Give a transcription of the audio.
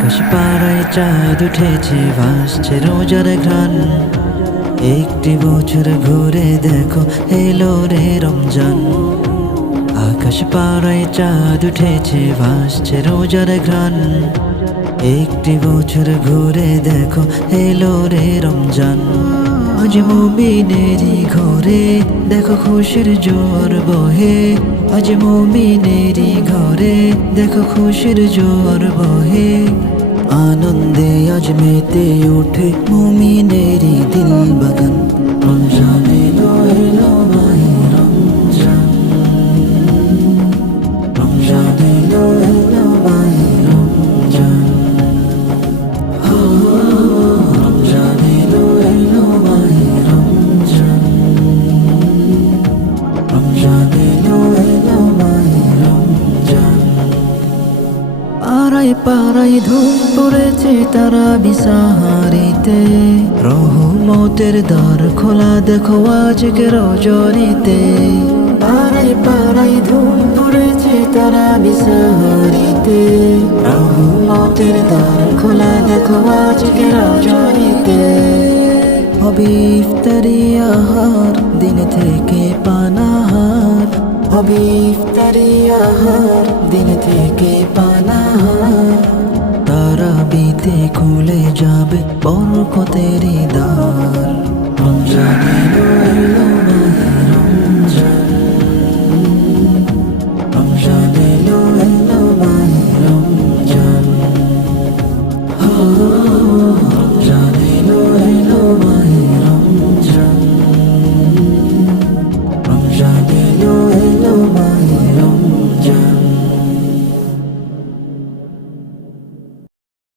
আকাশ পাড়ায় চাঁদ উঠেছে, ভাসছে রোজার ঘ্রাণ। একটি বছর ঘুরে দেখো এলো রে রমজান। আকাশ পাড়ায় চাঁদ উঠেছে, ভাসছে রোজার ঘ্রাণ। একটি বছর ঘুরে দেখো এলো রে রমজান। আজ মুমিনেরই ঘরে দেখো খুশির জোয়ার বহে। আজ মুমিনেরই ঘরে দেখো খুশির জোয়ার বহে। আনন্দে আজ মেতে ওঠে মুমিনেরই দিল বাগান। রমজান এলো এলো মাহে রমজান। রমজান এলো এলো মাহে রমজান। রমজান এলো এলো মাহে রমজান। রমজান এলো এলো মাহে রমজান। পাড়ায় পাড়ায় ধূপ পড়েছে তারা বিসাহারিতে। রহমতের দ্বার খোলা দেখো আজকে রজনীতে। পাড়ায় পাড়ায় ধূপ পড়েছে তারা বিসাহারিতে। রহমতের দ্বার খোলা দেখো আজকে রজনীতে। হবে ইফতারি আহার দিন থেকে পানাহার। হবে ইফতারি আহার দিন থেকে পানাহার। তারাবিতে খুলে যাবে বরকতের দ্বার।